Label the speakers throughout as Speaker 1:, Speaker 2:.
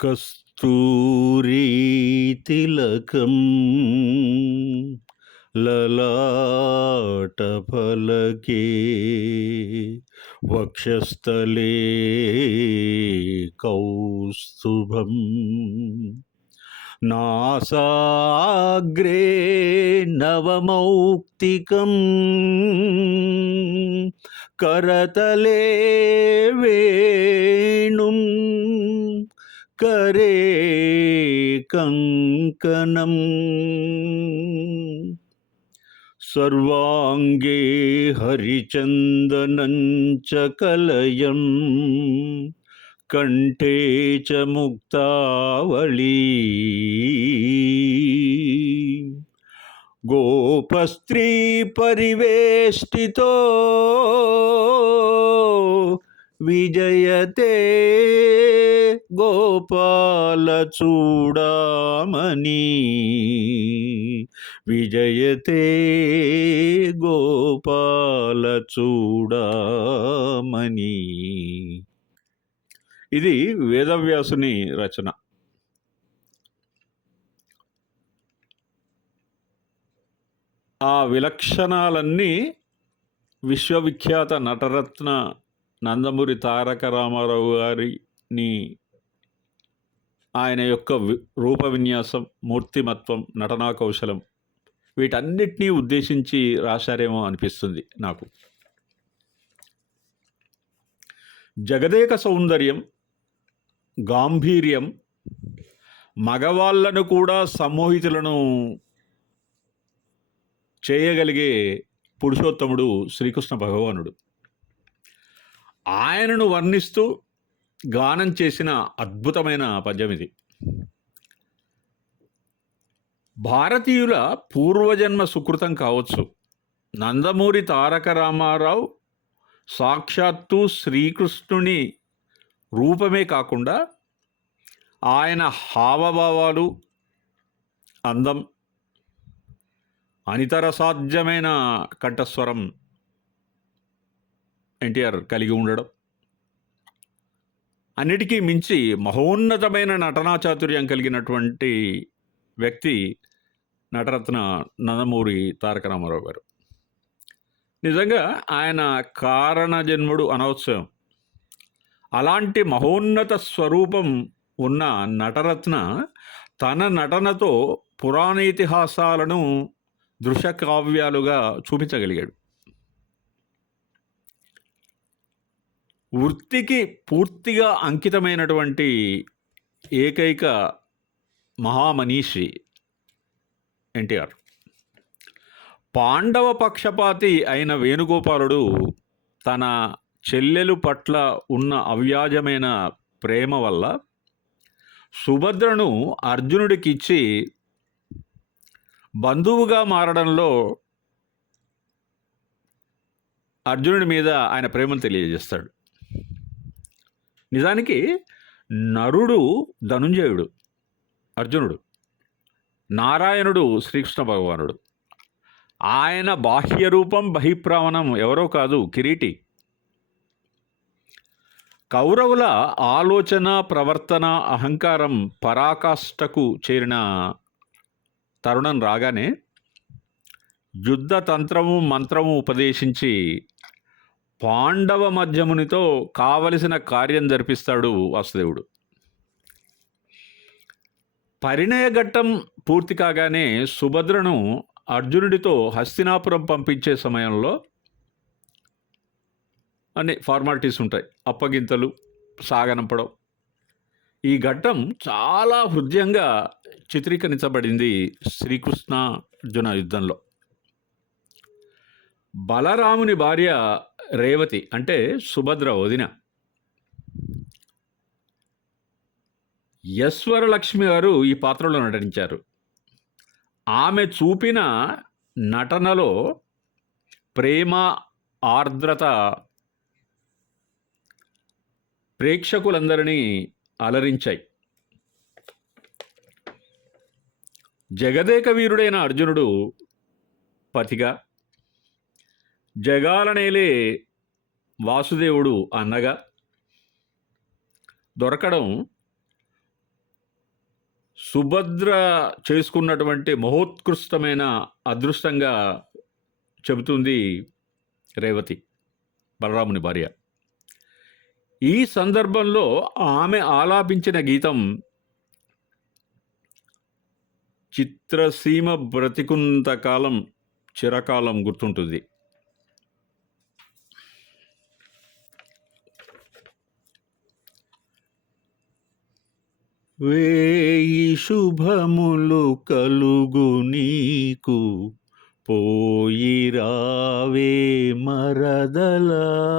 Speaker 1: కస్తూరీ తిలకం లలాటఫలకే వక్షస్థలే కౌస్తుభం నాసాగ్రే నవమౌక్తికం కరతలే వేణుం కరే కంకణం. సర్వాంగే హరిచందనంచ కలయం. కంఠే చ ముక్తావళీ. గోపస్త్రీ పరివేష్టితో విజయతే గోపాల చూడమని విజయతే గోపాల చూడమని ఇది వేదవ్యాసుని రచన. ఆ విలక్షణాలన్నీ విశ్వవిఖ్యాత నటరత్న నందమూరి తారక రామారావు గారిని ఆయన యొక్క రూప విన్యాసం మూర్తిమత్వం నటనా కౌశలం వీటన్నిటినీ ఉద్దేశించి రాశారేమో అనిపిస్తుంది నాకు. జగదేక సౌందర్యం గాంభీర్యం మగవాళ్ళను కూడా సమ్మోహితులను చేయగలిగే పురుషోత్తముడు శ్రీకృష్ణ భగవానుడు. ఆయనను వర్ణిస్తూ గానం చేసిన అద్భుతమైన పద్యం ఇది. భారతీయుల పూర్వజన్మ సుకృతం కావచ్చు. నందమూరి తారక రామారావు సాక్షాత్తు శ్రీకృష్ణుని రూపమే కాకుండా ఆయన హావభావాలు అందం అనితర సాధ్యమైన కంఠస్వరం ఎన్టీఆర్ కలిగి ఉండడం. అన్నిటికీ మించి మహోన్నతమైన నటనా చాతుర్యం కలిగినటువంటి వ్యక్తి నటరత్న నందమూరి తారక రామారావు గారు. నిజంగా ఆయన కారణ జన్ముడు అనవసరం. అలాంటి మహోన్నత స్వరూపం ఉన్న నటరత్న తన నటనతో పురాణ ఇతిహాసాలను దృశ్య కావ్యాలుగా చూపించగలిగాడు. వృత్తికి పూర్తిగా అంకితమైనటువంటి ఏకైక మహామనీషి ఎన్టీఆర్. పాండవ పక్షపాతి అయిన వేణుగోపాలుడు తన చెల్లెలు పట్ల ఉన్న అవ్యాజమైన ప్రేమ వల్ల సుభద్రను అర్జునుడికిచ్చి బంధువుగా మారడంలో అర్జునుడి మీద ఆయన ప్రేమను తెలియజేస్తాడు. నిజానికి నరుడు ధనుంజయుడు అర్జునుడు నారాయణుడు శ్రీకృష్ణ భగవానుడు. ఆయన బాహ్య రూపం బహిప్రావణం ఎవరో కాదు కిరీటి. కౌరవుల ఆలోచన ప్రవర్తన అహంకారం పరాకాష్ఠకు చేరిన తరుణం రాగానే యుద్ధ తంత్రము మంత్రము ఉపదేశించి పాండవ మధ్యమునితో కావలసిన కార్యం జరిపిస్తాడు వాసుదేవుడు. పరిణయ ఘట్టం పూర్తి కాగానే సుభద్రను అర్జునుడితో హస్తినాపురం పంపించే సమయంలో అన్ని ఫార్మాలిటీస్ ఉంటాయి. అప్పగింతలు సాగనంపడం. ఈ ఘట్టం చాలా హృదయంగా చిత్రీకరించబడింది శ్రీకృష్ణ అర్జున యుద్ధంలో. బలరాముని భార్య రేవతి అంటే సుభద్ర వదిన. యశ్వరలక్ష్మి గారు ఈ పాత్రలో నటించారు. ఆమె చూపిన నటనలో ప్రేమ ఆర్ద్రత ప్రేక్షకులందరినీ అలరించాయి. జగదేక వీరుడైన అర్జునుడు పతిగా జగాలనేలే వాసుదేవుడు అన్నగా దొరకడం సుభద్ర చేసుకున్నటువంటి మహోత్కృష్టమైన అదృష్టంగా చెబుతుంది రేవతి బలరాముని భార్య. ఈ సందర్భంలో ఆమె ఆలాపించిన గీతం చిత్రసీమ బ్రతికుంతకాలం చిరకాలం గుర్తుంటుంది. వేయి శుభములు కలుగు నీకు. పోయిరావే మరదలా.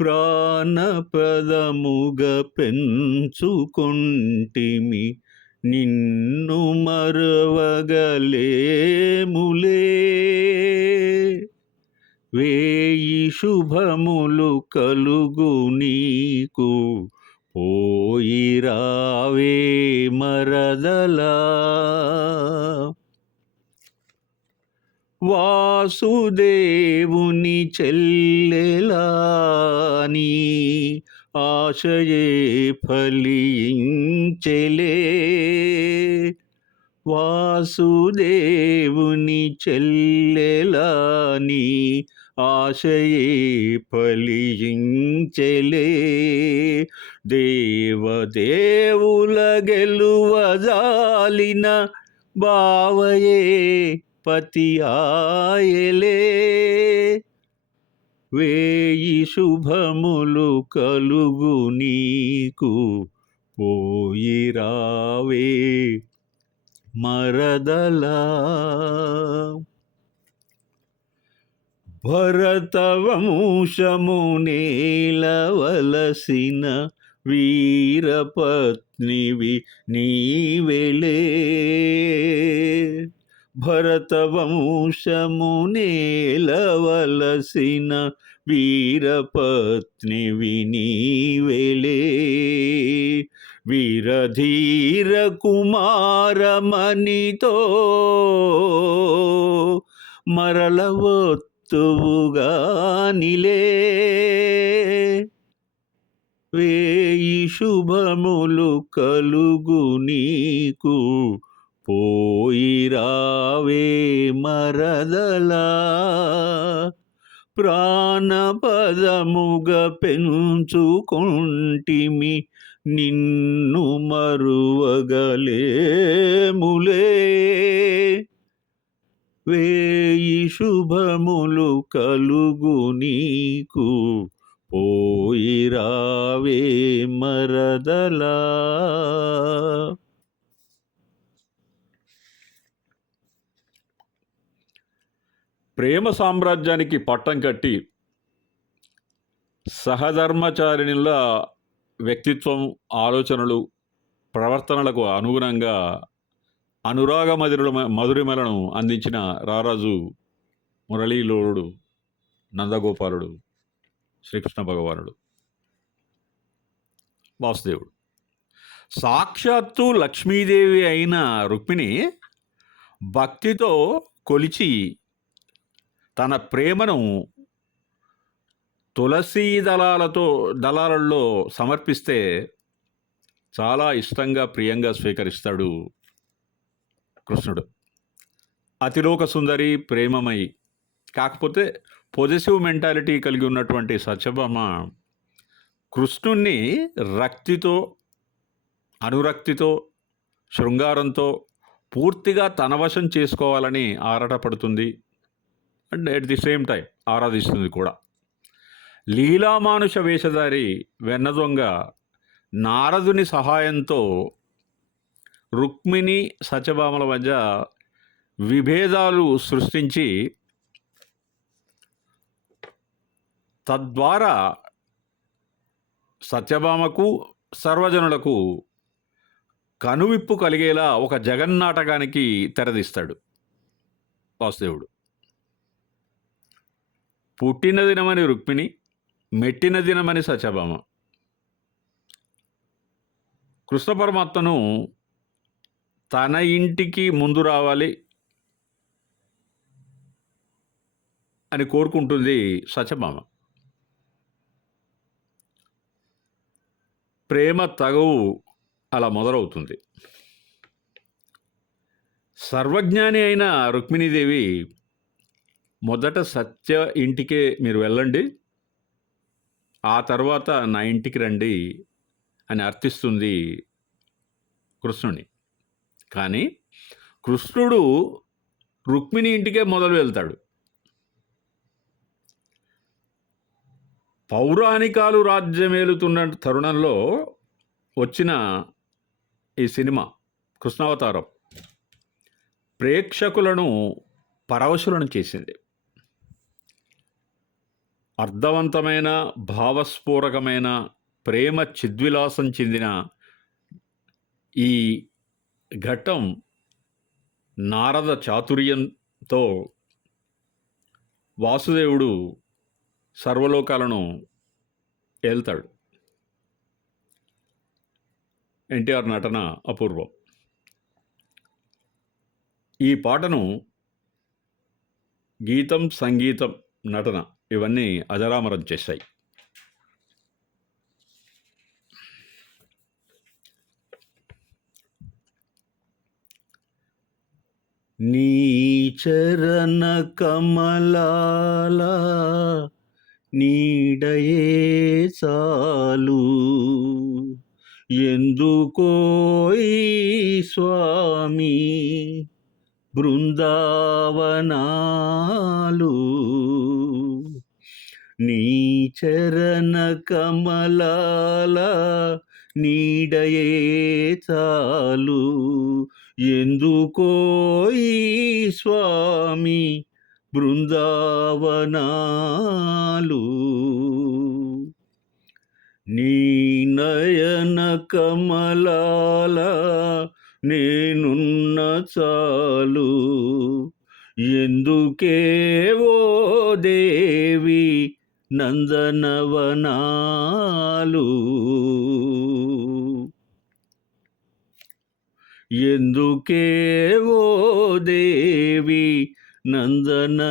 Speaker 1: ప్రాణపదముగ పెంచుకొంటిమి నిన్ను మరవగలేములే. వేయి శుభములు కలుగు నీకు. పోయిరావే మరదలా. వాసుదేవుని చెల్లెలాని ఆశయే ఫలించెలే. వాసుదేవుని చెల్లెలాని ఆశయే ఫలించెలే. దేవదేవుల గెలువజాలిన బావయే పతి ఆయలే. వేయి శుభములు కలుగు నీకు పోయిరావే మరదలా. భరతవంశము నేలవలసిన వీరపత్నివి నీవెలే. భరతవంశము నేలవలసిన వీరపత్నివి నీవెలే. వీరధీర కుమారమణితో మరలవత్ మరలవొత్తువుగా నిలే. వేయి శుభములు కలుగు నీకు. పోయిరావే మరదలా. ప్రాణపదముగ పెంచుకొంటిమి నిన్ను మరువగలేములే. వేయి శుభములు కలుగు నీకు. పోయి మరదలా. ప్రేమ సామ్రాజ్యానికి పట్టం కట్టి సహధర్మచారిణిల వ్యక్తిత్వం ఆలోచనలు ప్రవర్తనలకు అనుగుణంగా అనురాగ మధురుల మధురిమలను అందించిన రారాజు మురళీలోడు నందగోపాలుడు శ్రీకృష్ణ భగవానుడు. వాసుదేవుడు. సాక్షాత్తు లక్ష్మీదేవి అయిన రుక్మిణి భక్తితో కొలిచి తన ప్రేమను తులసీ దళాలతో దళాలలో సమర్పిస్తే చాలా ఇష్టంగా ప్రియంగా స్వీకరిస్తాడు కృష్ణుడు. అతిలోక సుందరి ప్రేమమయి. కాకపోతే పొజిటివ్ మెంటాలిటీ కలిగి ఉన్నటువంటి సత్యభామ కృష్ణుణ్ణి రక్తితో అనురక్తితో శృంగారంతో పూర్తిగా తన వశం చేసుకోవాలని ఆరాటపడుతుంది. And at the same time ఆరాధిస్తుంది కూడా. లీలామానుష వేషధారి వెన్నదొంగ నారదుని సహాయంతో రుక్మిణి సత్యభామల మధ్య విభేదాలు సృష్టించి తద్వారా సత్యభామకు సర్వజనులకు కనువిప్పు కలిగేలా ఒక జగన్నాటకానికి తెరదీస్తాడు వాసుదేవుడు. పుట్టిన దినమని రుక్మిణి మెట్టిన దినమని సత్యభామ. కృష్ణ పరమాత్మను తన ఇంటికి ముందు రావాలి అని కోరుకుంటుంది సత్యభామ. ప్రేమ తగవు అలా మొదలవుతుంది. సర్వజ్ఞాని అయిన రుక్మిణీదేవి మొదట సత్య ఇంటికే మీరు వెళ్ళండి ఆ తర్వాత నా ఇంటికి రండి అని అర్థిస్తుంది కృష్ణుని. కానీ కృష్ణుడు రుక్మిణి ఇంటికే మొదలు వెళ్తాడు. పౌరాణికాలు రాజ్యమేలుతున్న తరుణంలో వచ్చిన ఈ సినిమా కృష్ణావతారం ప్రేక్షకులను పరవశులను చేసింది. అర్థవంతమైన భావస్ఫూరకమైన ప్రేమ చిద్విలాసం చెందిన ఈ ఘట్టం నారద చాతుర్యంతో వాసుదేవుడు సర్వలోకాలను ఏల్తాడు. ఎన్టీఆర్ నటన అపూర్వం. ఈ పాటను గీతం సంగీతం నటన ఇవన్నీ అజరామరం చేశాయి. నీ చరణ కమలాల నీడయే చాలు. ఎందుకోయి స్వామి బృందావనాలు? నీ చరణ కమలాల నీడయే చాలు. ఎందుకో ఈ స్వామి బృందావనాలు? నీ నయన కమలాల నేనున్న చాలు. ఎందుకే ఓ దేవి నందనవనాలు? ఎందుకేవో దేవి నందనవనాలు?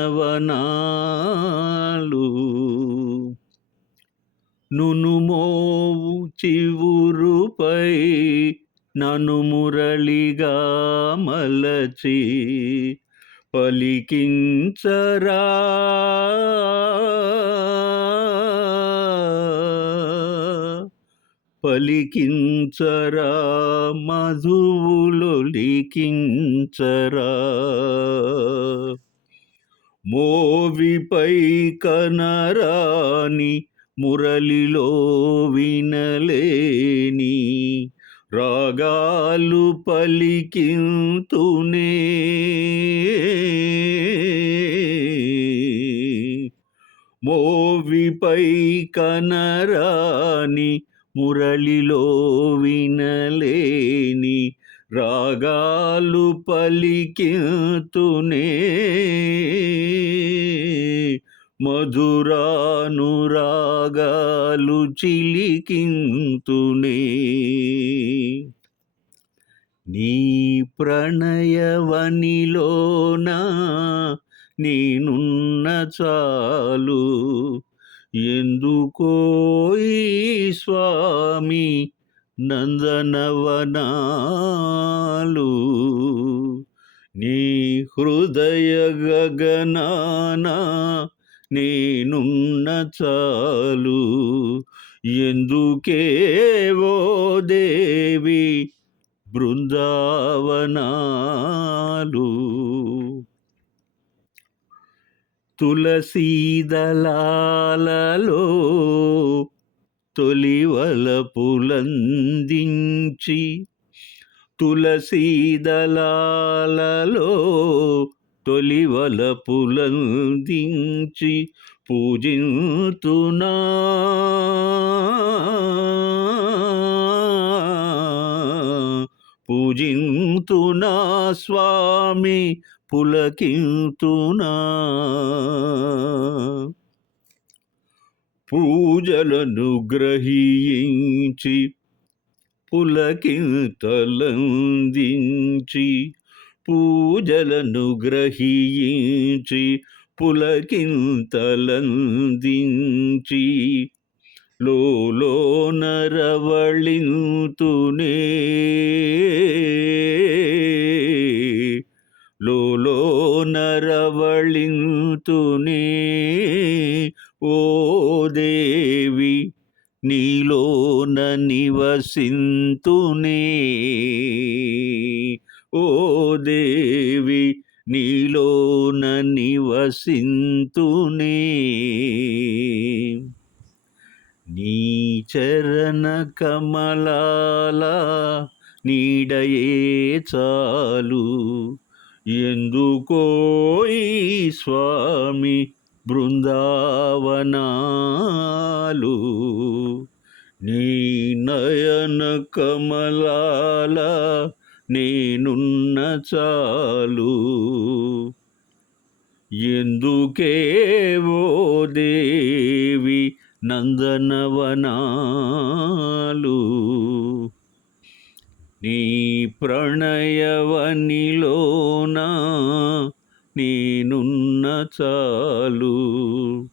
Speaker 1: నునుమోవు చివురుపై నను మురళిగా మలచి పలికించరా? పలికించరా మధువులొలికించరా మోవిపై కనరాని మురళిలో వినలేని రాగాలు పలికింతునే. మోవిపై కనరాని మురళిలో వినలేని రాగాలు పలికితునే. మధురానురాగాలు చిలికింతునే. నీ ప్రణయవనిలోన నేనున్న చాలు ఎందుకో స్వామి నందనవనాలు? నీ హృదయ గగనాన నేనున్న చాలు. ఎందుకేవో దేవి బృందావనాలు? తులసీదళాలలో తొలివలపులందించి తులసీదళాలలో తొలివలపులందించి పూజింతునా. పూజింతునా స్వామి పులకింతునా? పూజలను గ్రహించి పులకింతలందించి పూజలను గ్రహించి పులకింతలందించి లోలోన రవళింతునే. లోలోన రవళింతునే. ఓ దేవి నీలోన నివసింతునే. ఓ దేవి నీలోన నివసింతునే. నీ చరణ కమలాల నీడయే చాలు. ఎందుకోయి స్వామి బృందావనాలు నీ నయన కమలాల నేనున్న చాలు. ఎందుకేవో దేవి నందనవనాలు. నీ ప్రణయవనిలోన నేనున్న చాలు.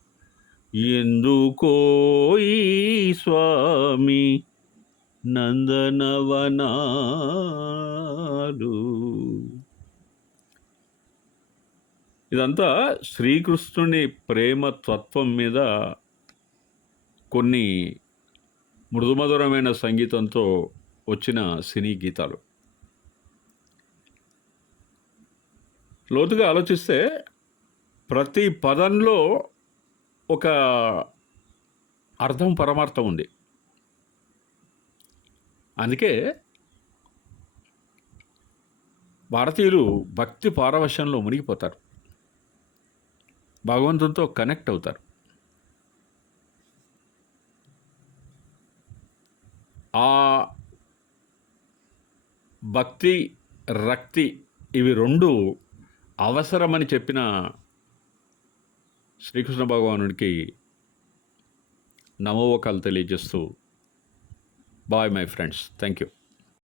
Speaker 1: ఎందుకోయి స్వామి నందనవనాలు. ఇదంతా శ్రీకృష్ణుని ప్రేమ తత్వం మీద కొన్ని మృదుమధురమైన సంగీతంతో వచ్చిన సినీ గీతాలు. లోతుగా ఆలోచిస్తే ప్రతి పదంలో ఒక అర్థం పరమార్థం ఉంది. అందుకే భారతీయులు భక్తి పారవశ్యంలో మునిగిపోతారు. భగవంతునితో కనెక్ట్ అవుతారు. ఆ భక్తి రక్తి ఇవి రెండు అవసరమని చెప్పిన శ్రీకృష్ణ భగవానుడికి నమోవకాలు తెలియజేస్తూ bye my friends. Thank you